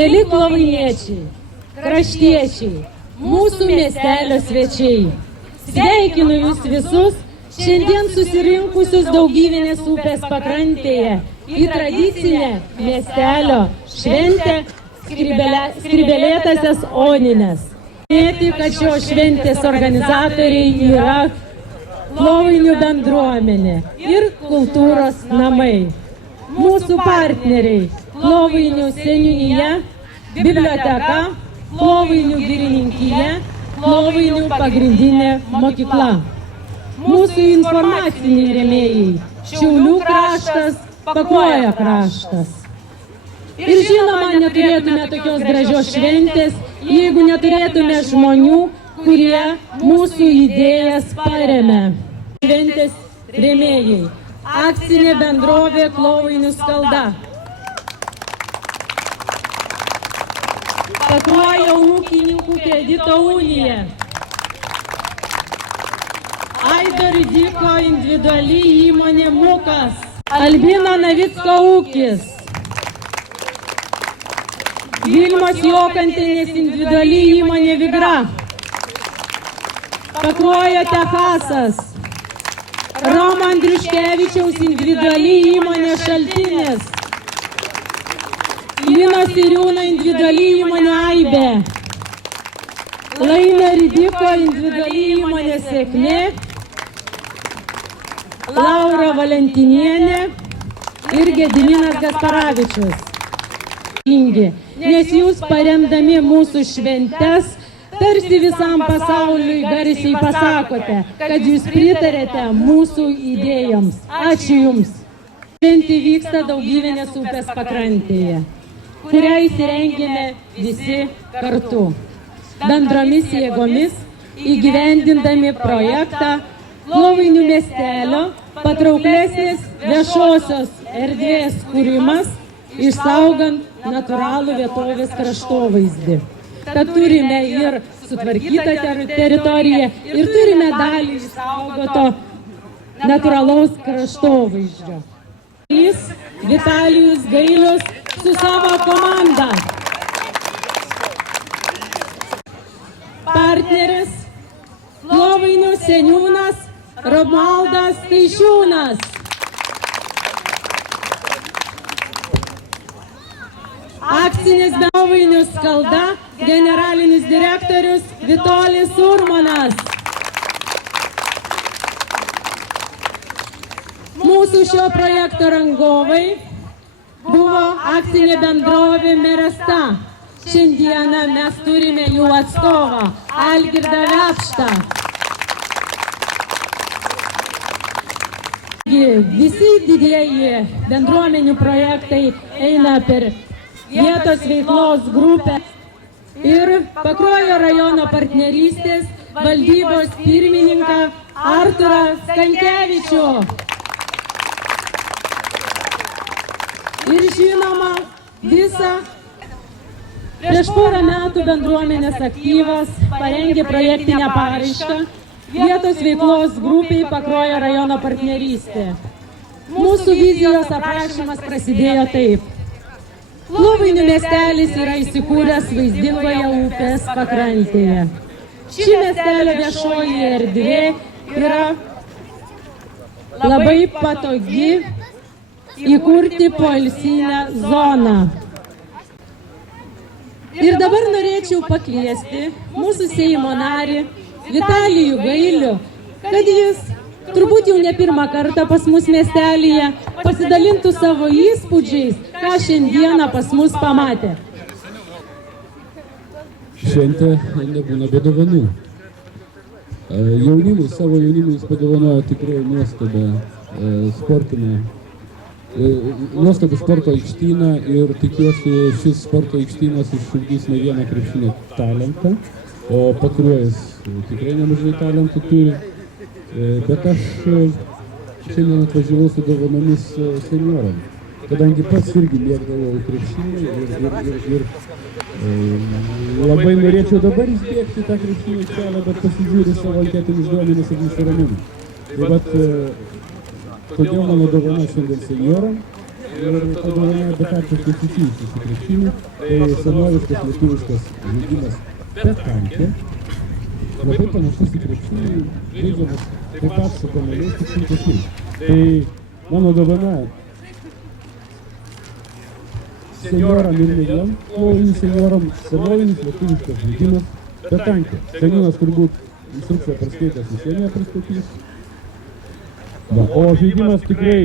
Mėly Klovainiečiai, kraštiečiai, mūsų miestelio svečiai, sveikinu jūs visus šiandien susirinkusius Daugydinės upės pakrantėje į tradicinę miestelio šventę Skrybėlėtąsias Onines. Minėti, kad šios šventės organizatoriai yra Klovainių bendruomenė ir kultūros namai. Mūsų partneriai Klovainių seniūnija, biblioteka, Klovainių girininkija, Klovainių pagrindinė mokykla. Mūsų informaciniai rėmėjai Šiaulių kraštas, Pakruojo kraštas. Ir žinoma, neturėtume tokios gražios šventės, jeigu neturėtume žmonių, kurie mūsų idėjas paremia. Šventės rėmėjai. Akcinė bendrovė Klovainių skalda. Pakruojo ūkininkų kredito unija. Aido Ridiko individuali įmonė Mukas. Albino Navicko ūkis. Vilmos Jokantienės individuali įmonė Vigra. Pakruojo Techasas. Romo Andriuškevičiaus individuali įmonė Šaltinis. Lino Siriūno individuali įmonė Aibė. Laimio Ridiko individuali įmonė Sėkmė. Laura Valentinienė ir Gediminas Gasparavičius. Nes jūs paremdami mūsų šventes tarsi visam pasauliui garsiai pasakote, kad jūs pritarėte mūsų idėjoms. Ačiū Jums. Šventė vyksta Daugydinės upės pakrantėje, kurią įsirengėme visi kartu. Bendromis jėgomis įgyvendindami projektą Klovainių miestelio patrauklesnės viešosios erdvės kūrimas, išsaugant natūralų vietovės kraštovaizdį. Tad turime ir sutvarkytą teritoriją ir turime dalį išsaugoto natūralaus kraštovaizdžio. Vitalijus Gailius su savo komanda. Partneris Klovainių seniūnas Romualdas Taišiūnas. Akcinės Klovainių skalda generalinis direktorius Vitolis Urmanas. Mūsų šio projekto rangovai buvo akcinė bendrovė Meresta. Šiandieną mes turime jų atstovą Algirdą Vepštą. Visi didieji bendruomenių projektai eina per vietos veiklos grupę ir Pakruojo rajono partnerystės valdybos pirmininką Arturą Stankevičių. Ir žinoma, visą prieš porą metų bendruomenės aktyvas parengė projektinę paraišką vietos veiklos grupiai Pakruojo rajono partnerystė. Mūsų vizijos aprašymas prasidėjo taip. Klovainių miestelis yra įsikūręs vaizdingoje upės pakrantėje. Ši miestelio viešoji erdvė yra labai patogi įkurti poilsinę zoną. Ir dabar norėčiau pakviesti mūsų Seimo narį Vitalijų Gailių, kad jis turbūt jau ne pirmą kartą pas mus miestelyje pasidalintų savo įspūdžiais, ką šiandieną pas mus pamatė. Šventė nebūna be dovanų. Savo jaunimui jis padovanojo tikrai nuostabų sporto aikštyną ir tikiuosi šis sporto aikštynas išugdys ne vieną krepšinio talentą, o Pakruojas tikrai nemažai talentų turi. Bet aš šiandien atvažiavau su dovanomis senjoram, kadangi pats irgi mėgdavau krepšinį ir labai norėčiau dabar įspėkti tą krepšinio kelią, bet pasižiūriu savo anketinius duomenis ir nusiraminu. Tai vat, kodėl mano dovana šiandien senjoram Ir ta dovana betarpiškai susijusi su krepšiniu, tai senoviškas lietuviškas žaidimas petankė, labai panašus į krepšinį, žaidžiamas taip pat su kamuoliais tik sunkesniais. Tai mano dovana senjoram ir mėglam, klovinį senjoram, senovinis lietuviškas žaidimas petankė. Seniūnas turbūt instrukciją perskaitęs visiems pristatys. O žaidimas tikrai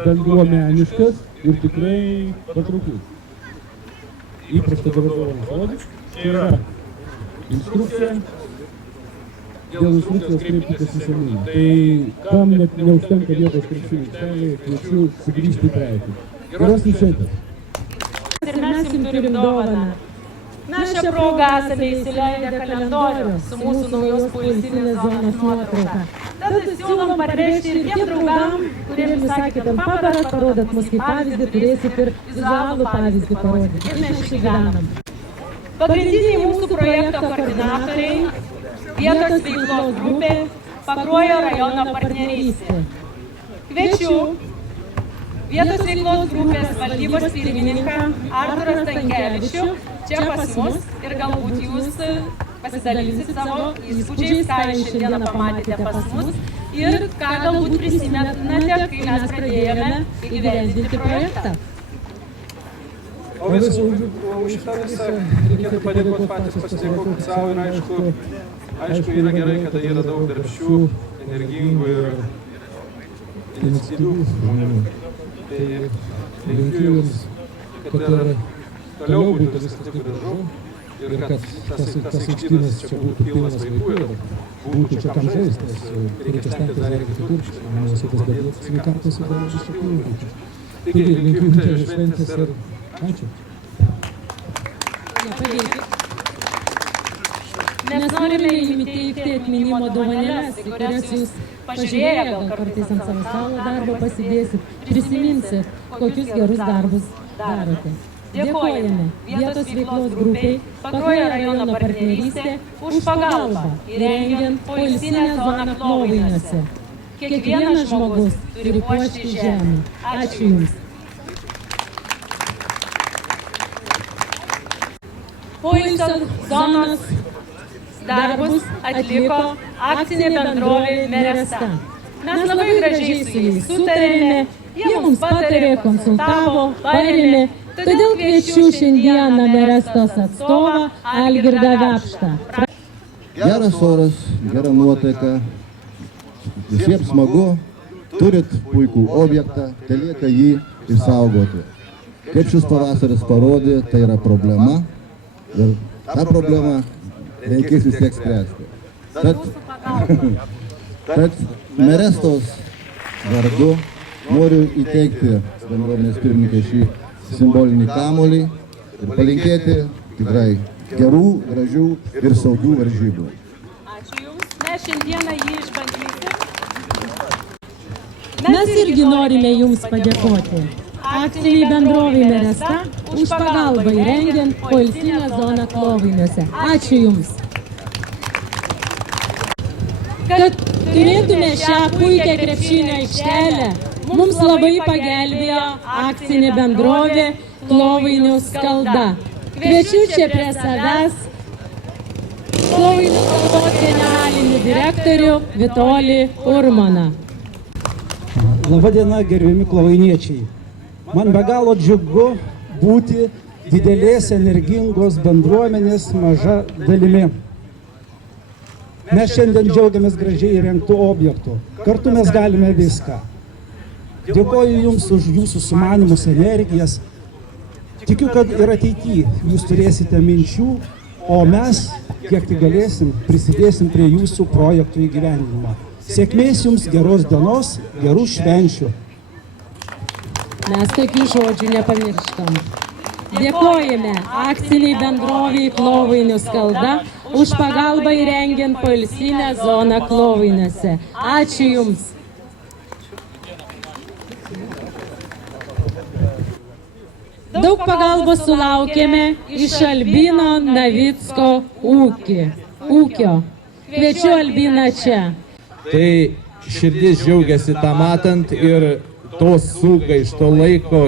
bendruomeniškas ir tikrai patrauklus. Įprasta dabar dovanas rodyti. Tai yra instrukcija. Dėl instrukcijos kreipkitės į seniūną. Tai kam net neužtenka vietos krepšinio aikštelėje, kviečiu sugrįžti į praeitį. Geros jums šventės. Ir mes jums turim dovaną. Mes šią progą esame įsileidę kalendorių su mūsų naujos poilsinės zonos nuotrauka. Tad siūlom parvežti ir tiem draugam, kuriems sakėt ant pabaras, parodant mus kaip pavyzdį, turėsit ir vizualų pavyzdį parodyti. Ir mes čia gyvenam. Pagrindiniai mūsų projekto koordinatoriai, vietos veiklos grupė, Pakruojo rajono partnerystė. Kviečiu vietos veiklos grupės valdybos pirmininką Arturą Stankevičių čia pas mus ir galbūt jūs pasidalinsit savo įspūdžiais, ką jūs šiandieną pamatėte pas mus ir ką galbūt prisimenate, kai mes pradėjome įgyvendinti projektą. O už šitą visą reikėtų padėkoti patys, pasidėkoti savo ir aišku, yra gerai, kada yra daug darbščių, energingų ir iniciatyvių žmonių. Tai linkiu jums, kad toliau būtų viskas taip gražu ir kad tas aikštynas čia būtų pilnas vaikų ir būtų čia kam žaisti, nes reikia stengtis dar ir kitur, manau, tas dalykas sveikatos ir dar iš tikrųjų būtų. Taigi, linkiu jums gražios šventės ir ačiū. Mes norime jums įteikti atminimo dovanėles, į kurias jūs pažiūrėję gal kartais ant savo stalo darbo pasidėsit, prisiminsit, kokius gerus darbus darote. Dėkojame vietos veiklos grupiai Pakruojo rajono partnerystė už pagalbą įrengiant poilsinę zoną Klovainiuose. Kiekvienas žmogus turi puošti žemę. Ačiū Jums. Poilsio zonos darbus atliko akcinė bendrovė Meresta. Mes labai gražiai su jais sutarėme, jie mums patarė, konsultavo, parėmė. Todėl kviečiu šiandieną Merestos atstovą Algirdą Vepštą. Geras oras, gera nuotaika, visiems smagu, turit puikų objektą, telieka jį išsaugoti. Kaip šis pavasaris parodė, tai yra problema ir tą problemą reikės vis tiek spręsti. Tad Merestos vardu noriu įteikti bendruomenės pirmininkai šį simbolinį kamuolį ir palinkėti tikrai gerų, gražių ir saugių varžybų. Ačiū Jums. Mes šiandieną jį išbandysim. Mes irgi norime Jums padėkoti. Akciniai bendrovei Meresta už pagalbą įrengiant poilsinę zoną Klovainiuose. Ačiū Jums. Kad turėtume šią puikią krepšinio aikštelę, mums labai pagelbėjo akcinė bendrovė Klovainių Skalda. Kviečiu čia prie savęs Klovainių Skaldos generalinį direktorių Vitolį Urmaną. Labadiena, gerbiami klovainiečiai. Man be galo džiugu būti didelės energingos bendruomenės maža dalimi. Mes šiandien džiaugiamės gražiai įrengtų objektų. Kartu mes galime viską. Dėkoju Jums už Jūsų sumanymus, energijas. Tikiu, kad ir ateityje Jūs turėsite minčių, o mes, kiek tik galėsim, prisidėsim prie Jūsų projektų įgyvendinimo. Sėkmės Jums, geros dienos, gerų švenčių. Mes tokių žodžių nepamirštam. Dėkojame akciniai bendroviai Klovainių Skalda už pagalbą įrengiant poilsinę zoną Klovainiuose. Ačiū Jums. Daug pagalbos sulaukėme iš Albino Navicko ūkio. Kviečiu Albiną čia. Tai širdis džiaugiasi tą matant ir to sugaišto laiko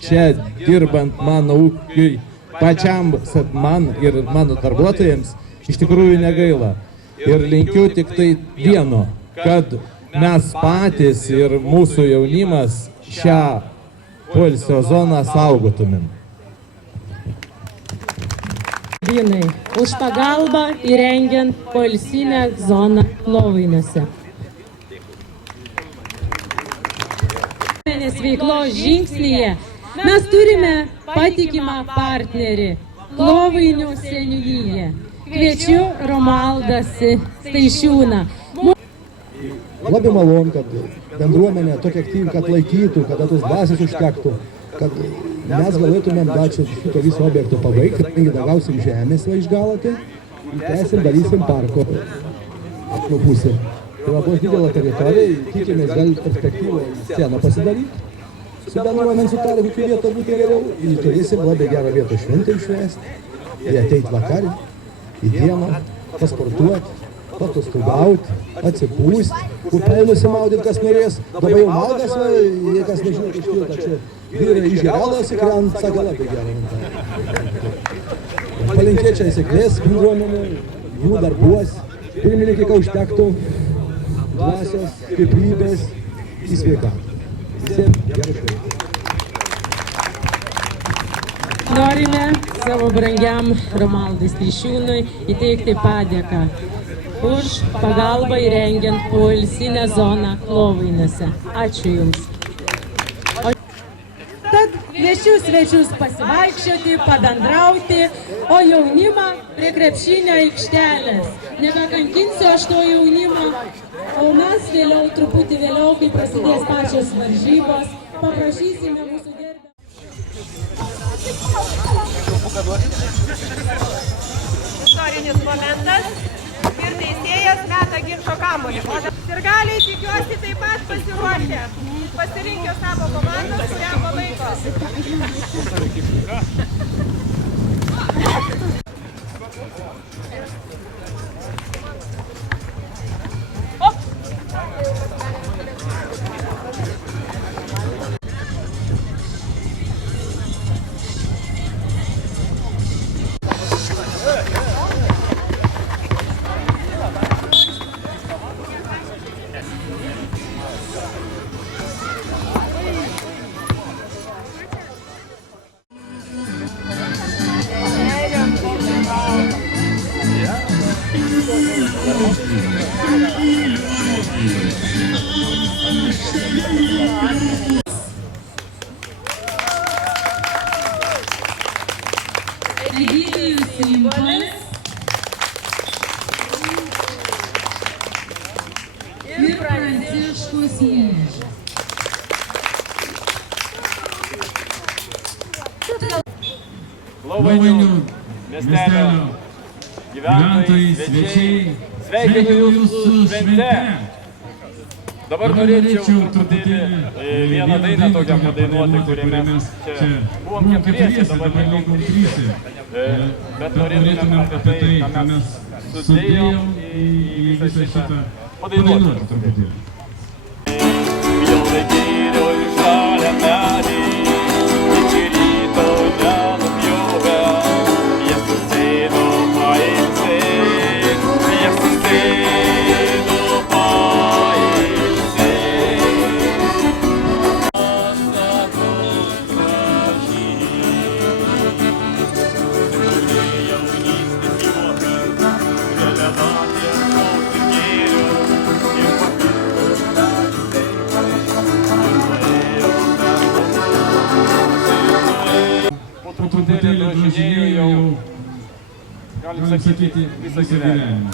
čia dirbant mano ūkiui, pačiam man ir mano darbuotojams iš tikrųjų negaila. Ir linkiu tik tai vieno, kad mes patys ir mūsų jaunimas šią poilsio zoną saugotumėm. Binai, už pagalbą įrengiant poilsinę zoną Klovainiuose. Veiklos žingsnyje mes turime patikimą partnerį Klovainių seniūniją. Kviečiu Romaldą Staišiūną. Labai malonu, kad bendruomenė tokia aktyvi, kad laikytų, kad tos dvasios užtektų, kad mes galėtumėm dar šito viso objekto pabaigti, kadangi gausim žemės va iš Galatė, tęsim, darysim parko pusę. Tai va bus didelė teritorija, tikimės gal perspektyvą sceną pasidaryti. Su bendruomenė sutarė, kokią vietą būtų geriau, ir turėsim labai gerą vietą šventę išvesti, ir ateit vakarį, į dieną, pasportuoti, patostogauti, atsipūsti, upelį nusimaudyti, kas norės. Dabar jau maldas, jei kas nežinau, iš tilto čia vyrai iš Geralos įkrent, sako labai gerą. Palinkėčiau sėkmės bendruomenė, jų darbuos, pirmininkai, kad užtektų dvasios, stiprybės į sveikatą. Visiems gerų švenčių. Norime savo brangiam Romaldui Staišiūnui įteikti padėką už pagalbą įrengiant poilsinę zoną Klovainiuose. Ačiū Jums. Tad kviečiu svečius pasivaikščioti, pabendrauti, o jaunimą prie krepšinio aikštelės. Nebekankinsiu aš to jaunimo, o mes vėliau, truputį vėliau, kai prasidės pačios varžybos, paprašysime mūsų gerbę. Istorinis momentas ir teisėjas meta ginčo kamuolį. Sirgaliai, tikiuosi, taip pat pasiruošę. Pasirinkę savo komandą, kurią palaiko. Egidijus Simbolis ir Pranciškus Ježis. Klovainių miestelio gyventojai, svečiai, sveikinu Jūs su švente. Dabar norėčiau truputėlį vieną dainą tokią padainuoti, kurią mes čia buvom keturiesi, dabar likom trysi. Bet norėtumėm apie tai, ką mes sudėjom į visą šitą padainuoti truputėlį. Truputėlį drožinėjau jau, galim sakyti, visą gyvenimą.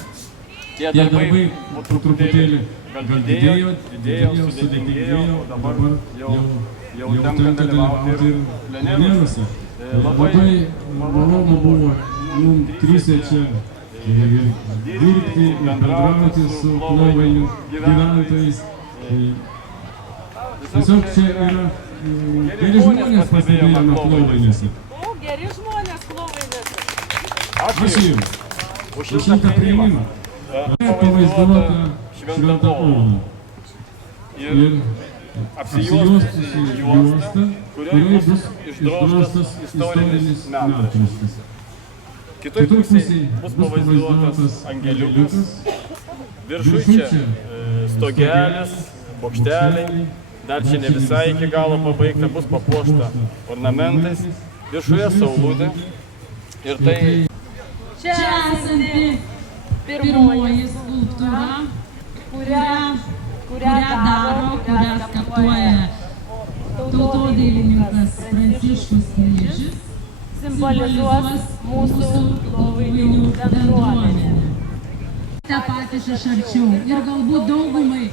Tie darbai po truputėlį gal didėjo, sudėtingėjo, o dabar jau tenka dalyvauti ir pleneruose. Labai malonu buvo mums tryse čia dirbti ir bendrauti su Klovainių gyventojais. Tiesiog čia yra geri žmonės pastebėjome Klovainiuose. Geri žmonės Klovainiuose. Ačiū Jums už šitą priėmimą. Pavaizduota Šventa Ona. Ir apsijuostusi juosta, kurioje bus išdrožtas istorinis metraštis. Kitoj pusėje bus pavaizduotas angeliukas, viršui čia stogelis, bokšteliai, dar čia ne visai iki galo pabaigta, bus papuošta ornamentais, viršuje saulutė ir tai... Čia esanti pirmoji skulptūra, kurią skaptuoja tautodailininkas Pranciškus Kryžius, simbolizuos mūsų lovainių bendruomenę. Ta patys iš arčiau ir galbūt daugumai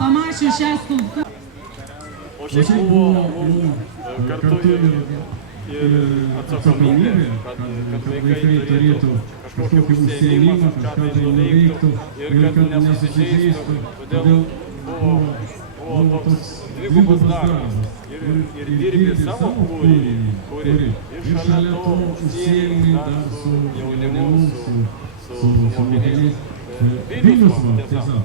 pamačius šią skulptūrą. O šiaip buvo kartu ir atsakomybė, kad vaikai turėtų kažkokį užsiėmimą, kažką tai nuveiktų ir kad nesusižeistų. Todėl buvo toks dvigubas darbas. Ir dirbi savo kūrinį ir šalia to užsiėmį dar su jaunimu, su mokiniais. Vilnius, tiesa.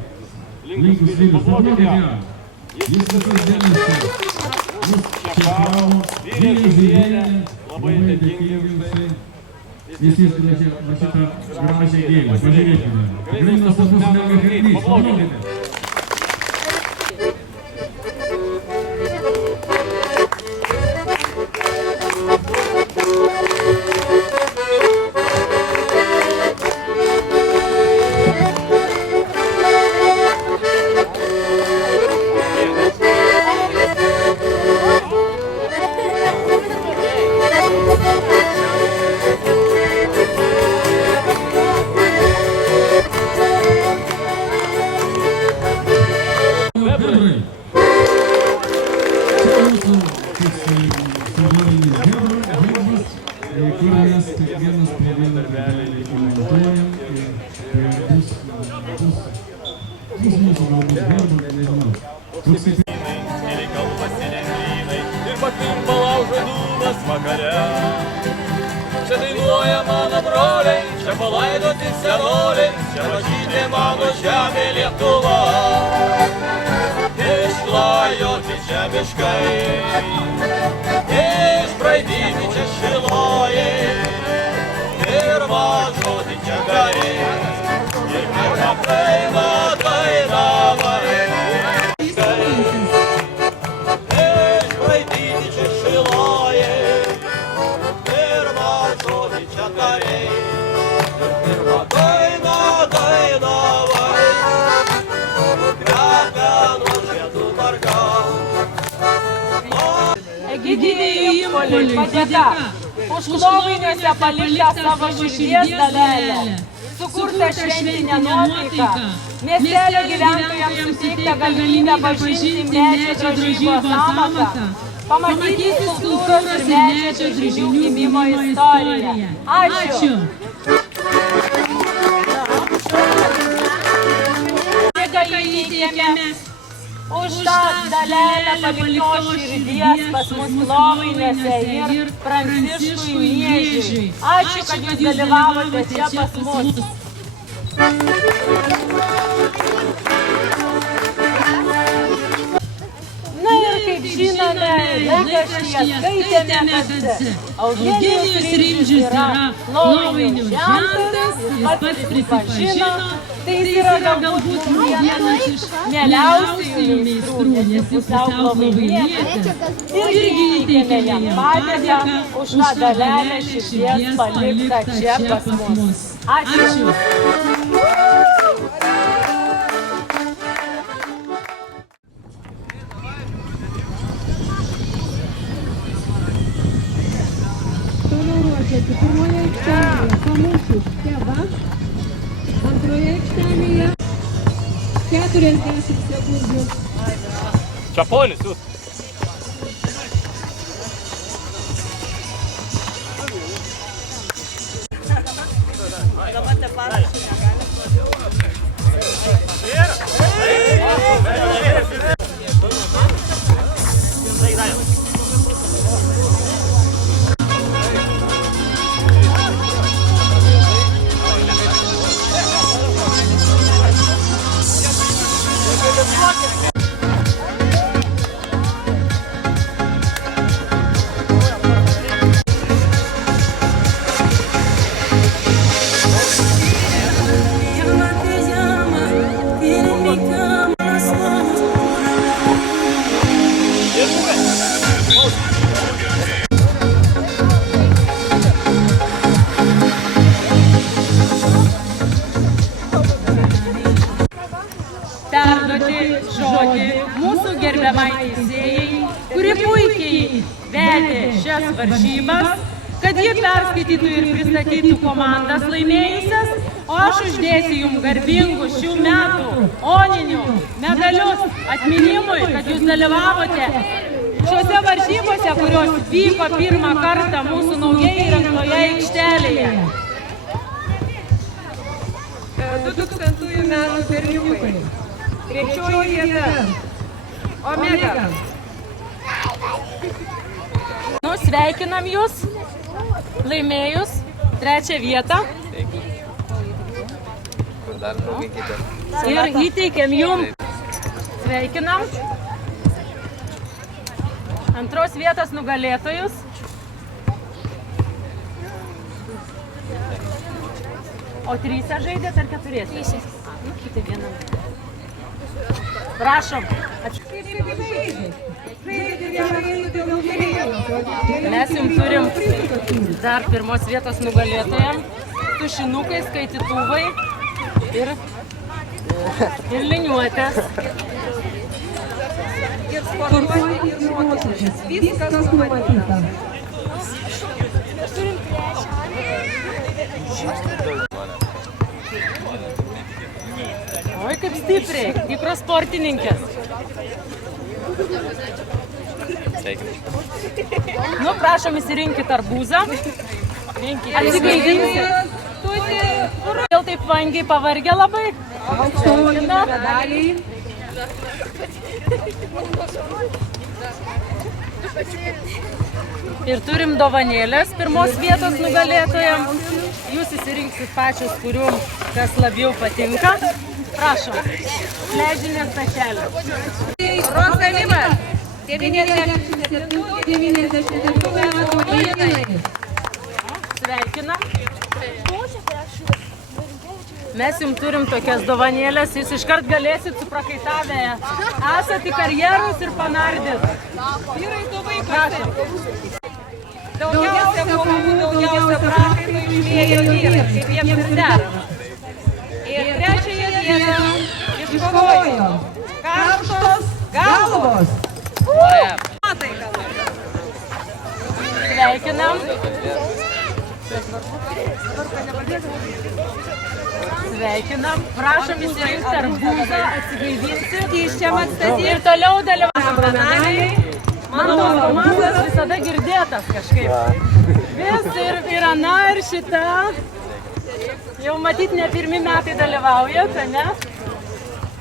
Linkus Vilnius, paplokite ją. Jis visas dienas čia. Jis čia gavo, vyrė žuvienė, labai dėkingi už tai. Jis įskuria šitą gražią gėlę, pažiūrėkime. Tikrai nuostabus meno kūrinys, paplokite. Čia dainuoja mano broliai, čia palaidoti senoliai, čia mažytė mano žemė Lietuva. Išklajoti čia miškai, išbraidyti čia šilojai, ir važiuoti čia gariai, ir pirmą praeina dainavai. Išbraidyti čia šilojai, Egidijui Impoliui padėka už klovainiuose paliktą savo širdies dalelę, sukurtą šventinę nuotaiką, miestelio gyventojams suteiktą galimybę pažinti medžio drožybos amatą, pamatyti skulptūros ir medžio drožinių gimimo istoriją. Ačiū! Įteikėme už tą dalelę paliktos širdies pas mus klovainiuose ir Pranciškui Miežiui. Ačiū, kad jūs dalyvavote čia pas mus. Na ir kaip žinome, laikraštyje skaitėme, kad Eugenijus Rimdžius yra klovainių žentas, jis pats prisipažino, tai jis yra galbūt vienas iš mieliausių meistrų, nes jis pusiau klovainietė. Irgi įteikėme jam padėką už tą dalelę širdies paliktą čia pas mus. Ačiū! Toliau ruošiasi pirmoje aikštelėje Pamūšis Keva, antroje aikštelėje 40 sekundžių. Čaponis, jūs. perduoti žodį mūsų gerbiamai teisėjai, kuri puikiai vedė šias varžybas, kad ji perskaitytų ir pristatytų komandas laimėjusias, o aš uždėsiu jums garbingus šių metų oninių medalius atminimui, kad jūs dalyvavote šiuose varžybose, kurios vyko pirmą kartą mūsų naujai įrengtoje aikštelėje. 2000 metų berniukai. Trečioji vieta. Omega. Nu, sveikinam jūs, laimėjus trečią vietą. Ir įteikiam jums. Sveikinam. Antros vietos nugalėtojus. O trysia žaidėt ar keturiesi? Kiti vienam. Prašom. Mes jums turim dar pirmos vietos nugalėtojam. Tušinukai, skaitytuvai ir liniuotės. Ir sportuoti, ir mokytis. Viskas numatyta. Oi, kaip stipriai, tikros sportininkės. Nu, prašom įsirinkit arbūzą. Atsigaivinsit. Vėl taip vangiai pavargę labai. Medaliai. Ir turim dovanėlės pirmos vietos nugalėtojams. Jūs įsirinksit pačius, kuriuom kas labiau patinka. Prašom, leidžinės tašelės. Rozalimas. 97 metų vaikinai. Sveikinam. Mes jums turim tokias dovanėlės, jūs iškart galėsit suprakaitavę. Esat į karjerus ir panardėt. Prašom. Daugiausia kovų, daugiausia prakaito išlieja vyrai, kaip jiems ir dera. Ir trečiąją vietą iškovojo karštos galvos. Sveikinam. Sveikinam. Prašom įsirinkti arbūzą, atsigaivinti. Ir toliau dalyvauti. Mano komandas visada girdėtas kažkaip. Vis ir Ana, ir šita. Jau matyt, ne pirmi metai dalyvaujat, ne?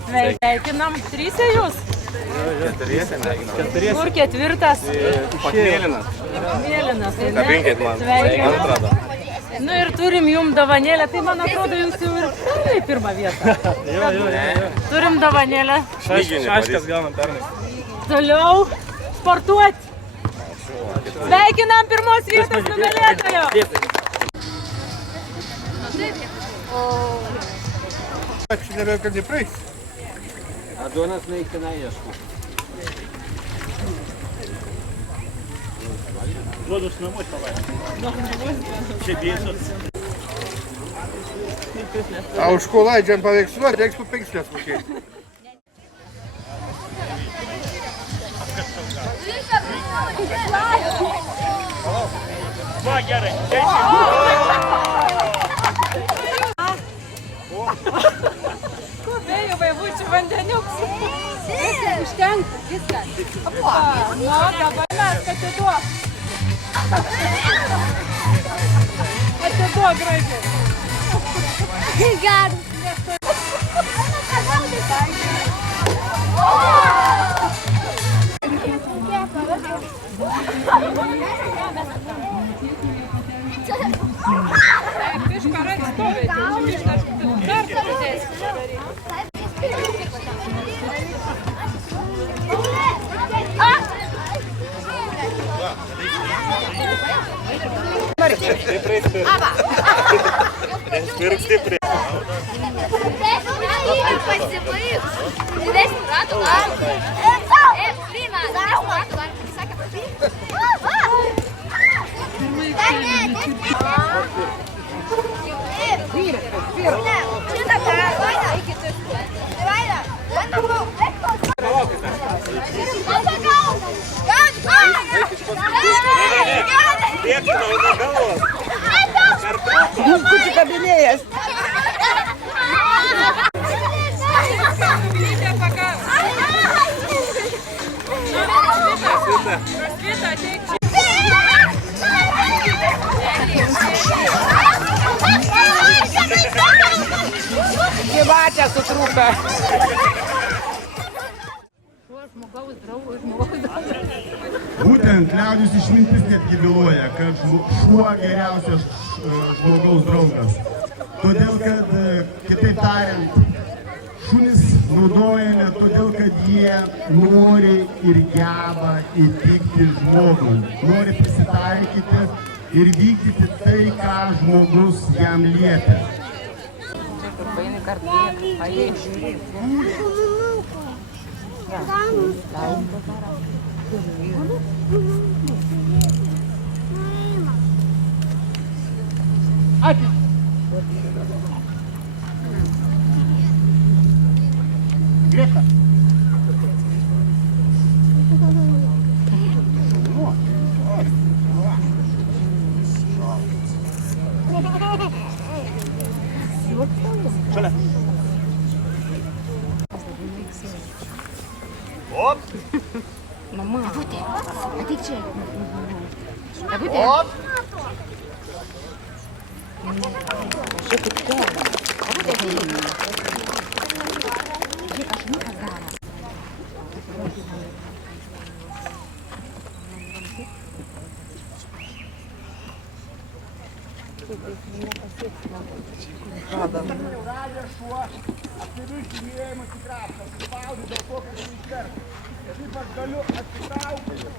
Sveikinam. Trysia jūs? Kur ketvirtas? Mėlynas. Mėlynas, tai ne? Kabinkit man. Sveikinam. Nu ir turim jums dovanėlę, tai man atrodo, jūs jau ir pernai pirmą vietą. Turim dovanėlę. Šaškas gaunam pernai. Toliau sportuoti. Sveikinam pirmos vietos nugalėtojo. Aš nebėjau, kad nepraeis. Adonas naikina ieškų. Duodus namus pavai. Čia bėsus. A už ko leidžiam paveiksluoti, reiks po 5 lės mokėti. Va, gerai. Vėjų vaivučių vandeniuks. Užtenka, viskas. Nu, dabar mes atiduok. Atiduok, gražiai. Obrigado. Stipri. Pasibaigs. Didesnį ratų galą. Prima, didesnį ratų galą. Sakė, šitą karą. Vaida. Rosvita, ateik čia. Gyvatė sutrūka. Būtent liaudis išmintis netgi byloja, kad šuo geriausias žmogaus draugas. Todėl, kad, kitaip tariant, šunys naudojami todėl, kad jie nori ir geba įtikti žmogui. Nori prisitaikyti ir vykdyti tai, ką žmogus jam liepia. Greta. Šalia. Op! Mama, ateik čia. Op! Radė šuo, apsiriš žiūrėjimus į kraštą, suspaudė dėl to, kad iškerta. Kaip aš galiu atsitraukti, jis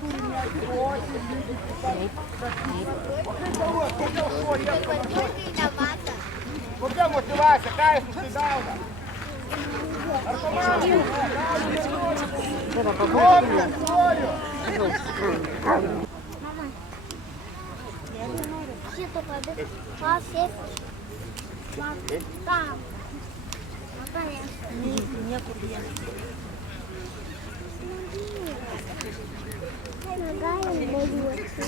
turi neatsiruoti lygiai taip pat. O kaip galvos, kodėl šuo ieško našuoti? Kokia motyvacija, ką jis už tai gauna? Ar komandų? Noriu! Šito padėti. Pasėti. Tam. Niekur vienas. Negalim važiuoti.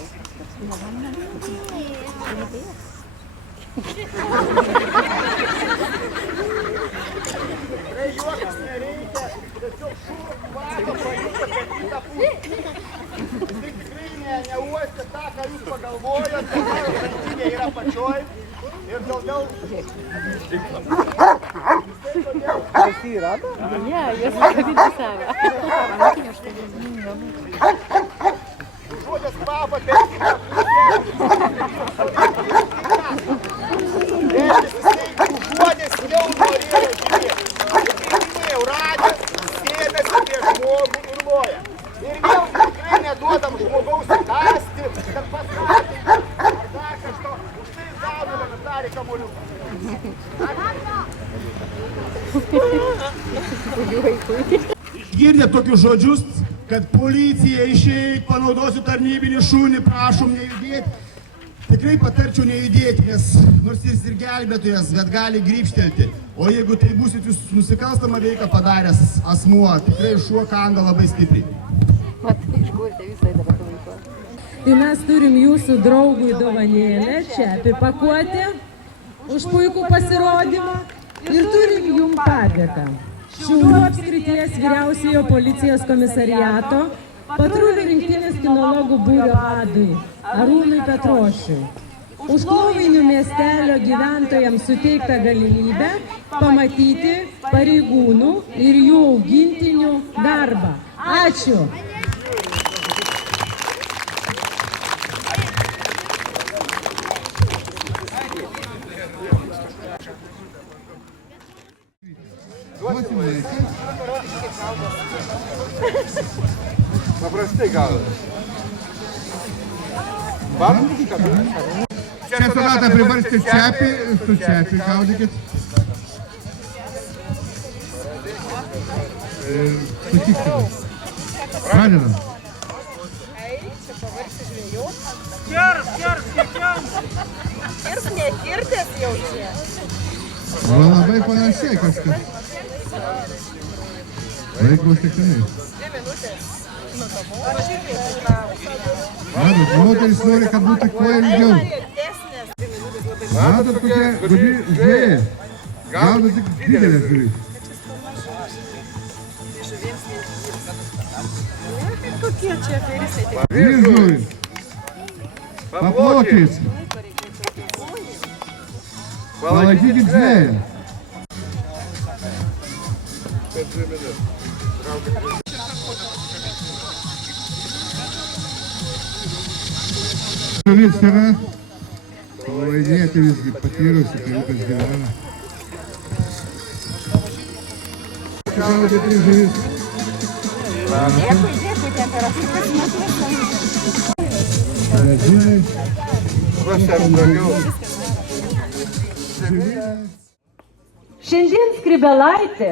Tikrai juokas nereikia, tiesiog šūrų kvapą pajuto per kitą pusę. Jis tikrai neuostė tą, ką jūs pagalvojote, kad rankinė yra pačioj ir todėl... Kas yra? Ne, jos pakabinti save. Užuodęs kvapą per kitą pusę. Užuodęs jau norėjo žiūrėti. Ir radęs, sėdasi prie žmogų ir loja. Ir vėl tikrai neduodam žmogaus įkasti, kad paskatinti ar dar kažko. Už tai gauna elementarį kamuoliuką. Girdėt tokius žodžius, kad policija išėjai, panaudosiu tarnybinį šunį, prašom nejudėti. Tikrai patarčiau nejudėti, nes nors jis ir gelbėtojas, bet gali grįžtelti. O jeigu tai būsit jūs nusikalstamą veiką padaręs asmuo, tikrai šuo kanda labai stipriai. Tai mes turim jūsų draugui dovanėlę, čia apipakuoti už puikų pasirodymą ir turim jum padėką. Šiaulių apskrities vyriausiojo policijos komisariato patrulių rinktinės kinologų būrio vadui Arūnui Petrošiui. Už Klovainių miestelio gyventojams suteikta galimybė pamatyti pareigūnų ir jų augintinių darbą. Ačiū! Paprastai gal. Čia sonatą privarskit čiapį, su čiapį gaudykit. Sutiksit. Pradedam. Čia pavargsi žvėjot. Kirs, kiekvienas. Kirs nekirtės jau čia. O labai panašiai kažkas. Laiko užtektinai. 2 minutės. Matot, moteris nori, kad būtų kuo ilgiau. Matot, kokie gudri žvėjai. Gaudo tik didelės žuvys. Pavyzdžiui, paplokit, palaikykit žvėją. Žuvis yra, palaidėti visgi patyrusi, kai upės gyvena. Gavote 3 žuvis. Dėkui, temperatūros Šiandien skrybėlaitė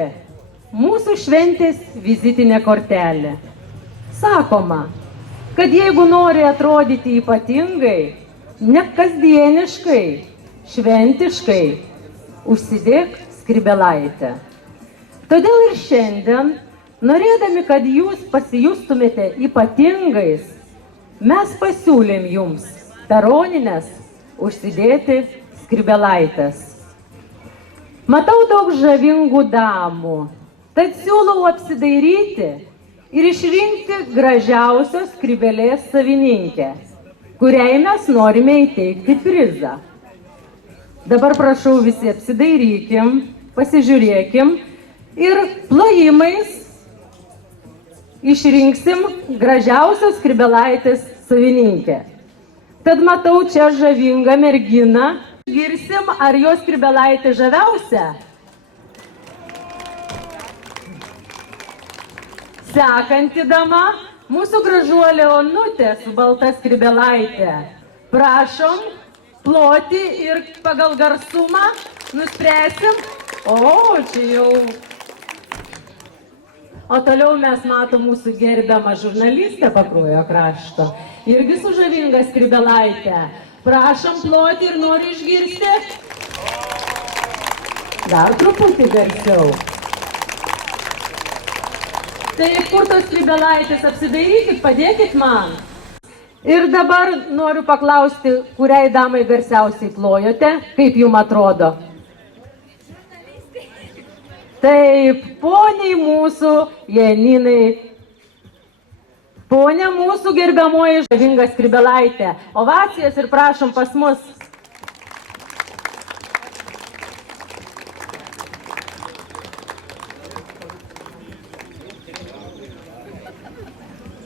mūsų šventės vizitinė kortelė. Sakoma, kad jeigu nori atrodyti ypatingai, ne kasdieniškai, šventiškai, užsidėk skrybėlaitę. Todėl ir šiandien, norėdami, kad jūs pasijustumėte ypatingais, mes pasiūlėm jums peronines užsidėti skrybėlaitės. Matau daug žavingų damų, tad siūlau apsidairyti ir išrinkti gražiausios skrybėlės savininkę, kuriai mes norime įteikti prizą. Dabar prašau visi apsidairykim, pasižiūrėkim ir plojimais išrinksim gražiausios skrybėlaitės savininkę. Tad matau čia žavingą merginą. Girsim, ar jos skrybėlaitė žaviausia? Sekanti dama, mūsų gražuolė Onutė su balta skrybėlaitė. Prašom ploti ir pagal garsumą nuspręsim. O, čia jau. O toliau mes matom mūsų gerbiamą žurnalistę Pakruojo krašto. Irgi su žavinga skrybėlaitė. Prašom ploti ir noriu išgirsti. Dar truputį garsiau. Tai kur tos skrybėlaitės, apsidairykit, padėkit man. Ir dabar noriu paklausti, kuriai damai garsiausiai plojote, kaip jums atrodo? Taip, poniai mūsų Janinai. Ponia mūsų gerbiamoji žavinga skrybėlaitė. Ovacijas ir prašom pas mus.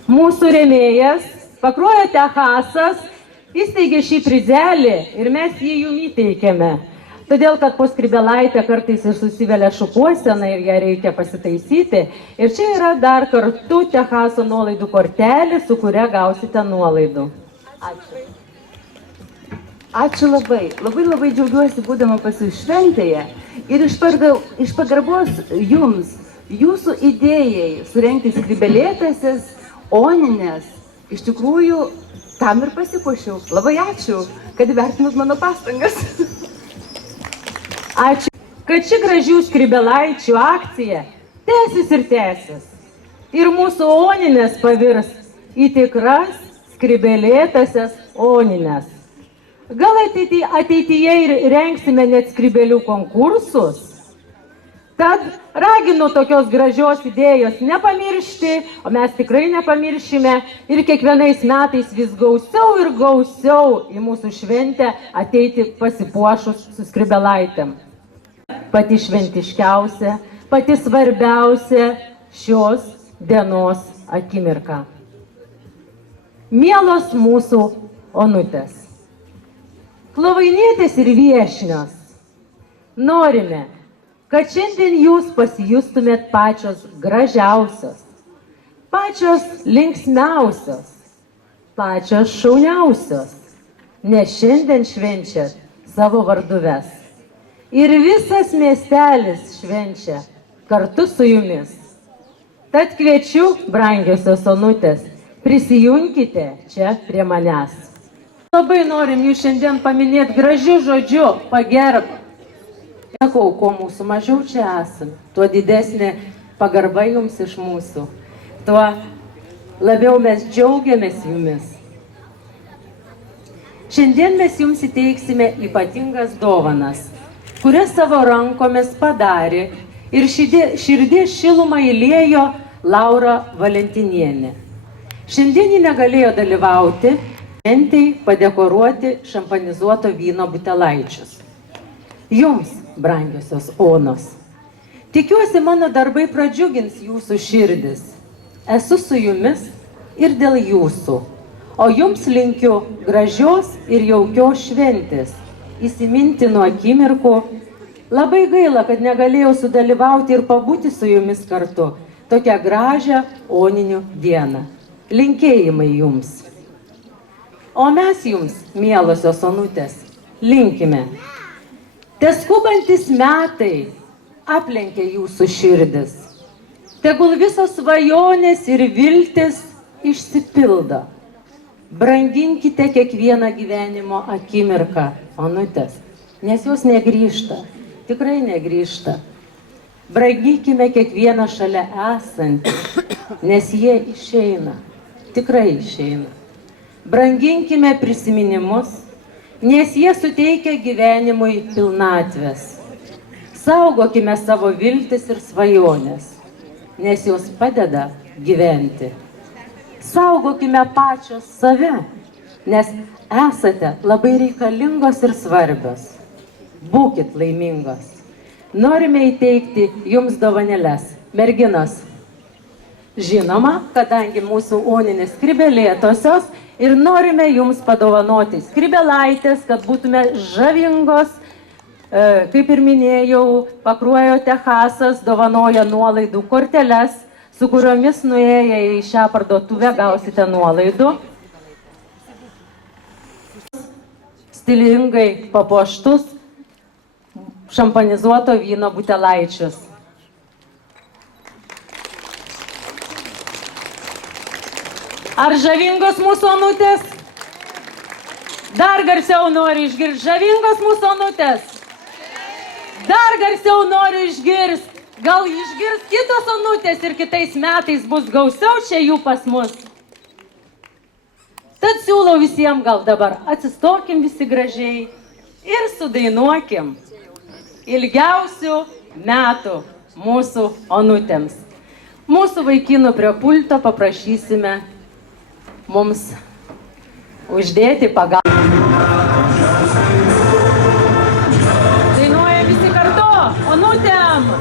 Mūsų rėmėjas, Pakruojo Techasas, įsteigė šį prizelį ir mes jį jum įteikėme. Todėl, kad po skrybėlaitę kartais ir susivelia šukuosena ir ją reikia pasitaisyti. Ir čia yra dar kartu Techaso nuolaidų kortelė, su kuria gausite nuolaidų. Ačiū. Ačiū labai. Labai džiaugiuosi būdama pas jūs šventėje. Ir iš pagarbos jums, jūsų idėjai surengti skrybėlėtąsias, oninės, iš tikrųjų tam ir pasipuošiau. Labai ačiū, kad įvertinot mano pastangas. Ačiū, kad ši gražių skrybėlaičių akcija tęsis ir tęsis. Ir mūsų oninės pavirs į tikras skrybėlėtąsias onines. Gal ateityje ir rengsime net skrybėlių konkursus? Tad raginu tokios gražios idėjos nepamiršti, o mes tikrai nepamiršime ir kiekvienais metais vis gausiau ir gausiau į mūsų šventę ateiti pasipuošus su skrybėlaitėm. Pati šventiškiausia, pati svarbiausia šios dienos akimirka. Mielos mūsų onutės, klovainietės ir viešnios, norime, kad šiandien jūs pasijustumėt pačios gražiausios, pačios linksmiausios, pačios šauniausios, nes šiandien švenčiat savo varduves. Ir visas miestelis švenčia kartu su jumis. Tad kviečiu, brangiosios onutės, prisijunkite čia prie manęs. Labai norim jūs šiandien paminėti gražiu žodžiu, pagerb. Sakau, kuo mūsų mažiau čia esam, tuo didesnė pagarba jums iš mūsų, tuo labiau mes džiaugiamės jumis. Šiandien mes jums įteiksime ypatingas dovanas, kurias savo rankomis padarė ir širdies šilumą įliejo Laura Valentinienė. Šiandien ji negalėjo dalyvauti, šventei padekoruoti šampanizuoto vyno butelaičius. Jums, brangiosios onos, tikiuosi mano darbai pradžiugins jūsų širdis. Esu su jumis ir dėl jūsų, o jums linkiu gražios ir jaukios šventės, įsimintinų akimirkų. Labai gaila, kad negalėjau sudalyvauti ir pabūti su jumis kartu tokią gražią Oninių dieną. Linkėjimai jums. O mes jums, mielosios onutės, linkime. Teskubantis metai aplenkia jūsų širdis. Tegul visos svajonės ir viltis išsipildo. Branginkite kiekvieną gyvenimo akimirką, onutės, nes jos negrįžta, tikrai negrįžta. Branginkime kiekvieną šalia esantį, nes jie išeina, tikrai išeina. Branginkime prisiminimus, nes jie suteikia gyvenimui pilnatvės. Saugokime savo viltis ir svajonės, nes jos padeda gyventi. Saugokime pačios save, nes esate labai reikalingos ir svarbios. Būkit laimingos. Norime įteikti jums dovanėles. Merginos, žinoma, kadangi mūsų oninės skrybėlėtosios ir norime jums padovanoti skrybėlaitės, kad būtume žavingos. Kaip ir minėjau, Pakruojo Techasas dovanoja nuolaidų korteles, su kuriomis nuėję į šią parduotuvę gausite nuolaidų. Stilingai papuoštus šampanizuoto vyno butelaičius. Ar žavingos mūsų onutės? Dar garsiau noriu išgirsti. Žavingos mūsų onutės? Dar garsiau noriu išgirsti. Gal išgirs kitos onutės ir kitais metais bus gausiau čia jų pas mus. Tad siūlau visiems gal dabar atsistokim visi gražiai ir sudainuokim ilgiausių metų mūsų onutėms. Mūsų vaikinų prie pulto paprašysime mums uždėti pagalbą. Dainuoja visi kartu, onutėm.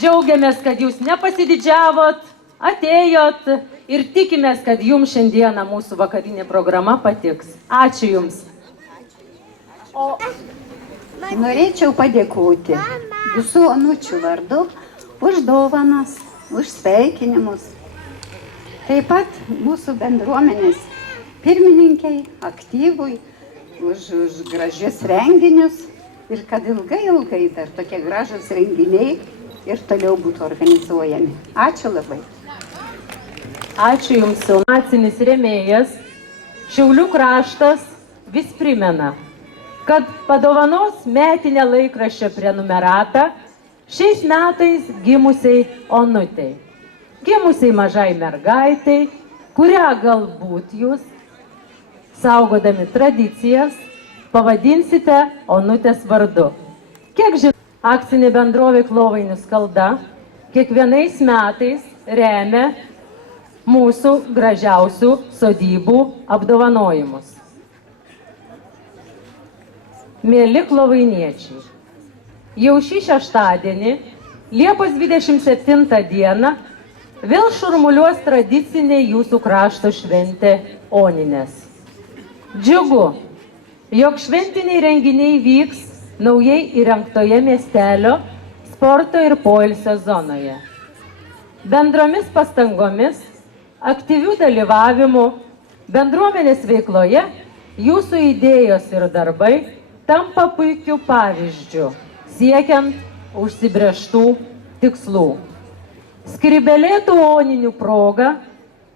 Džiaugiamės, kad jūs nepasididžiavot, atėjot ir tikimės, kad jums šiandieną mūsų vakarinė programa patiks. Ačiū jums. Norėčiau padėkoti visų anučių vardu už dovanas, už sveikinimus. Taip pat mūsų bendruomenės pirmininkai, aktyvui, už gražius renginius ir kad ilgai dar tokie gražus renginiai ir toliau būtų organizuojami. Ačiū labai. Ačiū jums, nacinis rėmėjas. Šiaulių kraštas vis primena, kad padovanos metinę laikraščio prenumeratą šiais metais gimusiai onutei. Gimusiai mažai mergaitai, kurią galbūt jūs, saugodami tradicijas, pavadinsite onutės vardu. Kiek žinau, akcinė bendrovė Klovainių skalda kiekvienais metais remia mūsų gražiausių sodybų apdovanojimus. Mieli klovainiečiai, jau šį šeštadienį, Liepos 27 dieną, vėl šurmuliuos tradicinė jūsų krašto šventė Oninės. Džiugu, jog šventiniai renginiai vyks naujai įrengtoje miestelio sporto ir poilsio zonoje. Bendromis pastangomis, aktyvių dalyvavimų, bendruomenės veikloje jūsų idėjos ir darbai tampa puikiu pavyzdžiu, siekiant užsibrėžtų tikslų. Skribelėtų oninių proga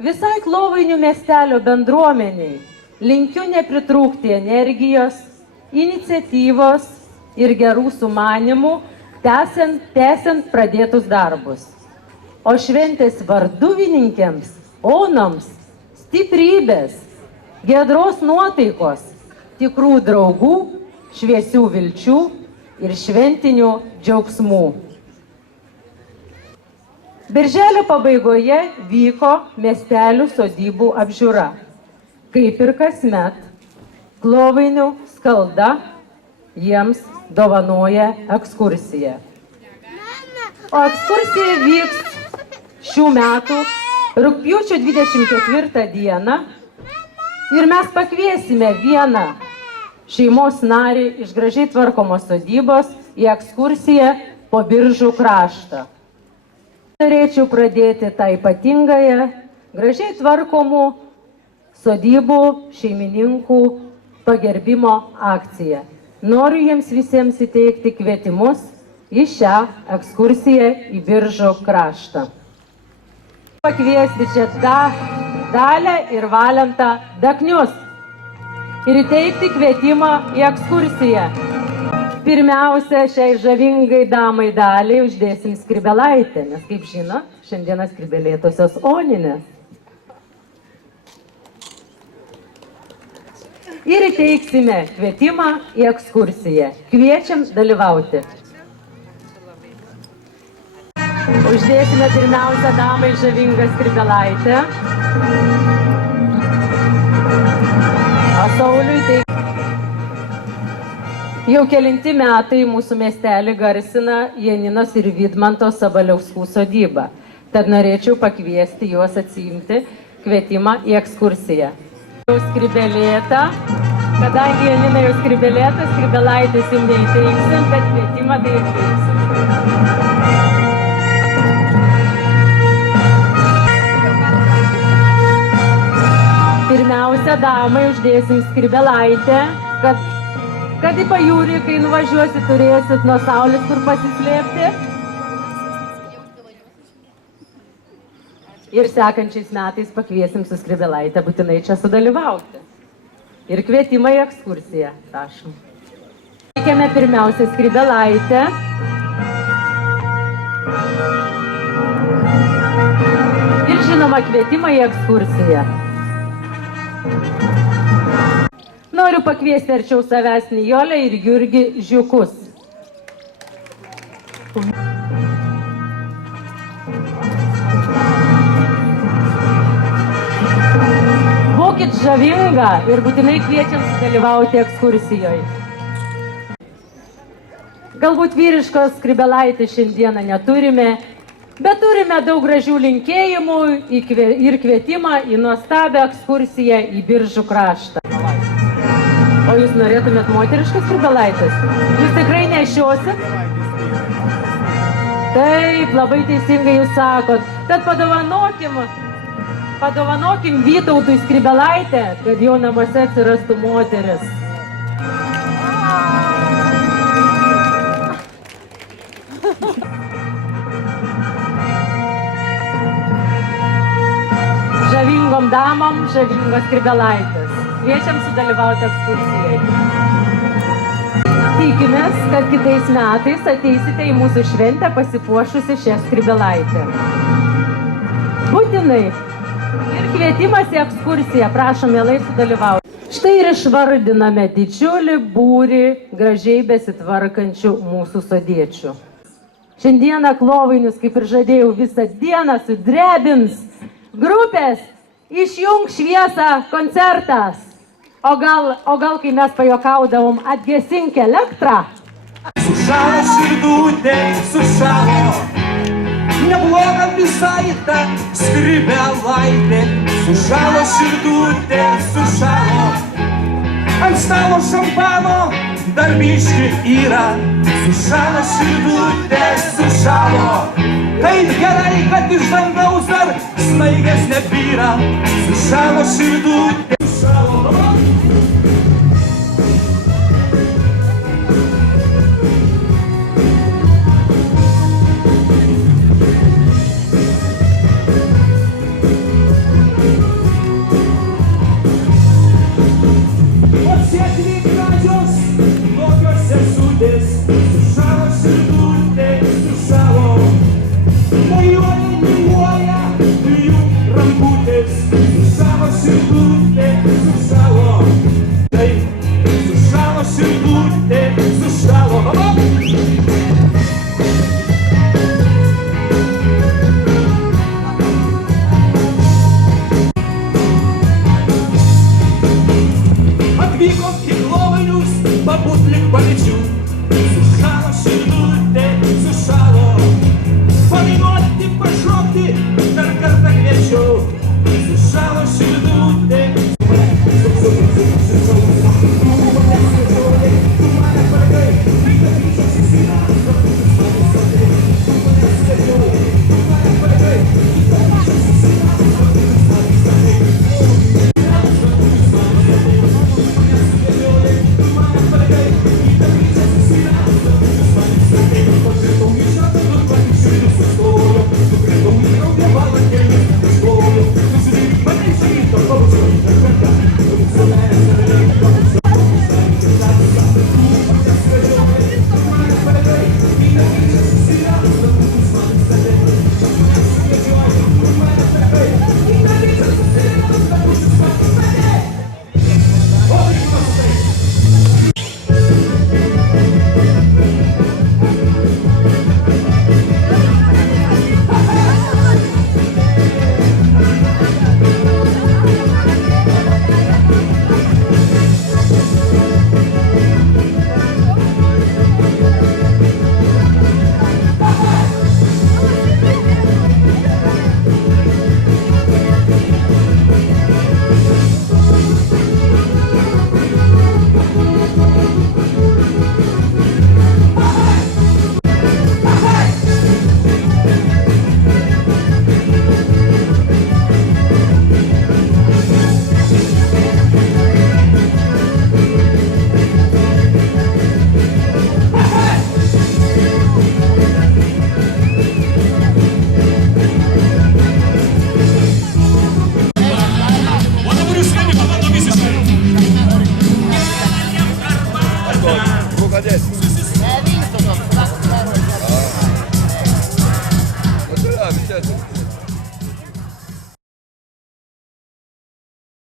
visai Klovainių miestelio bendruomeniai linkiu nepritrūkti energijos, iniciatyvos ir gerų sumanimų, tęsiant pradėtus darbus. O šventės varduvininkėms, onoms, stiprybės, giedros nuotaikos, tikrų draugų, šviesių vilčių ir šventinių džiaugsmų. Birželio pabaigoje vyko miestelių sodybų apžiūra. Kaip ir kasmet, Klovainių Skalda jiems dovanoja ekskursiją. O ekskursija vyks šių metų rugpjūčio 24 dieną ir mes pakviesime vieną šeimos narį iš gražiai tvarkomos sodybos į ekskursiją po Biržų kraštą. Norėčiau pradėti tą ypatingąją, gražiai tvarkomų sodybų šeimininkų pagerbimo akciją. Noriu jiems visiems įteikti kvietimus į šią ekskursiją į Biržų kraštą. Pakviesti čia Dalę ir Valentą Daknius ir įteikti kvietimą į ekskursiją. Pirmiausia, šiai žavingai damai Daliai uždėsim skrybelaitę, nes, kaip žinot, šiandieną skrybelėtosios oninės. Ir įteiksime kvietimą į ekskursiją. Kviečiam dalyvauti. Uždėsime pirmiausia damai žavingą skrybelaitę. O Sauliui tai... Jau kelinti metai mūsų miestelį garsina Janinos ir Vidmanto Sabaliauskų sodyba. Tad norėčiau pakviesti juos atsiimti kvietimą į ekskursiją. Jau skrybelėta, kadangi Janina jau skrybelėta, skrybelaitės jums neįteiksim, bet kvietimą tai įteiksim. Pirmiausia, damai uždėsim skrybelaitę, kad į pajūrį, kai nuvažiuosi, turėsit nuo saulės kur pasislėpti. Ir sekančiais metais pakviesim su skrybelaitė būtinai čia sudalyvauti. Ir kvietimą į ekskursiją, prašom. Teikiame pirmiausia skrybelaitę. Ir žinoma kvietimą į ekskursiją. Noriu pakviesti arčiau savęs Nijolę ir Jurgį Žiukus. Būkit žavinga ir būtinai kviečiam sudalyvauti ekskursijoje. Galbūt vyriškos skrybelaitės šiandieną neturime, bet turime daug gražių linkėjimų ir kvietimą į nuostabią ekskursiją į Biržų kraštą. O jūs norėtumėt moteriškas skrybelaitės? Jūs tikrai nešiosit? Taip, labai teisingai jūs sakot. Tad padovanokim Vytautui skrybelaitę, kad jo namuose atsirastų moteris. Žavingom damom, žavingos skrybelaitės. Kviečiam sudalyvauti ekskursijai. Tikimės, kad kitais metais ateisite į mūsų šventę pasipuošusi šią skrybelaitę. Būtinai. Ir kvietimas į ekskursiją. Prašom mielai sudalyvauti. Štai ir išvardiname didžiulį būrį gražiai besitvarkančių mūsų sodiečių. Šiandieną Klovainius, kaip ir žadėjau, visą dieną sudrebins grupės Išjunk šviesą koncertas. O gal, kai mes pajokaudavom, atgesink elektrą? Sušalo širdutė, sušalo, nebloga visai ta skrybelaitė. Sušalo širdutė, sušalo, ant stalo šampano dar biški yra, sušalo širdutė, sušalo. Kaip gerai, kad iš dangaus dar snaigės nebyra, sušalo širdutė, sušalo. Atvykom į Lovanius, pabūt lik pavyzdžių. Sušalo širdutė, sušalo. Pamainuoti, pašokti, dar kartą kviečiu. Sušalo širdutė. Молодец.